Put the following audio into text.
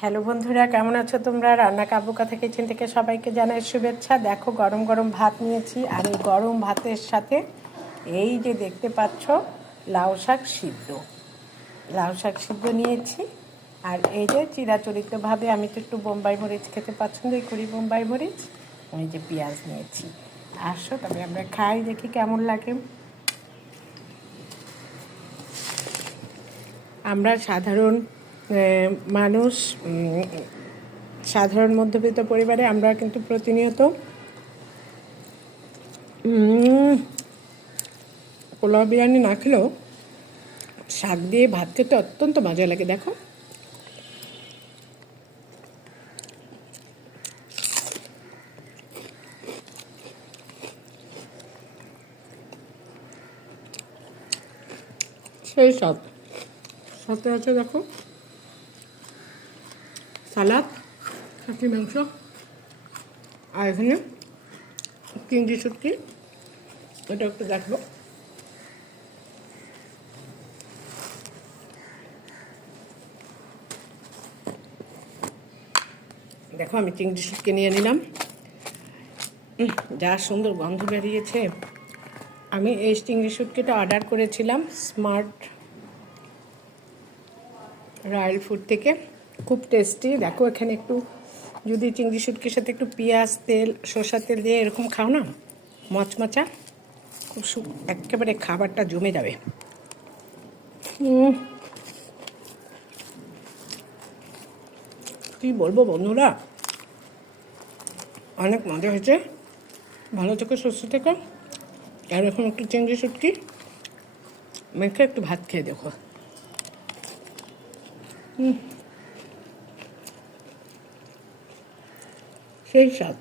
Hello বন্ধুরা, কেমন আছো তোমরা? রান্না কাব্য কথা কিচেন থেকে সবাইকে জানাই শুভেচ্ছা। দেখো, গরম গরম ভাত নিয়েছি, আর এই গরম ভাতের সাথে এই যে দেখতে পাচ্ছ লাউ শাক সিদ্ধ নিয়েছি। আর এই যে চিরাচরিতভাবে আমি তো একটু বোম্বাই মরিচ খেতে পছন্দই করি, বোম্বাই মরিচ। এই যে পেঁয়াজ নিয়েছি। আসো তবে আমরা খাই, দেখি কেমন লাগে। আমরা মানুষ, সাধারণ মধ্যবিত্ত পরিবারে আমরা কিন্তু প্রতিনিয়ত পোলাও বিরিয়ানি না খেলেও শাক দিয়ে ভাত খেতে অত্যন্ত মজা লাগে। দেখো, সেই সব সাথে আছে দেখো সালাদ, খাসি মাংস, আর এখানে চিংড়ি শুটকি। এটা একটু দেখবো। দেখো, আমি চিংড়ি শুটকি নিয়ে নিলাম। যা সুন্দর গন্ধ বেরিয়েছে। আমি এই চিংড়ি শুটকিটা অর্ডার করেছিলাম স্মার্ট রয়্যাল ফুড থেকে। খুব টেস্টি। দেখো, এখানে একটু যদি চিংড়ি শুটকির সাথে একটু পেঁয়াজ, তেল, সরষের তেল দিয়ে এরকম খাও না, মচমচা, খুব একেবারে খাবারটা জমে যাবে। কি বলবো বন্ধুরা, অনেক মজা হয়েছে। ভালো থেকো, সুস্থ থেকো। আর এখন একটু চিংড়ি শুটকি মেখে একটু ভাত খেয়ে দেখো। সেই স্বাদ।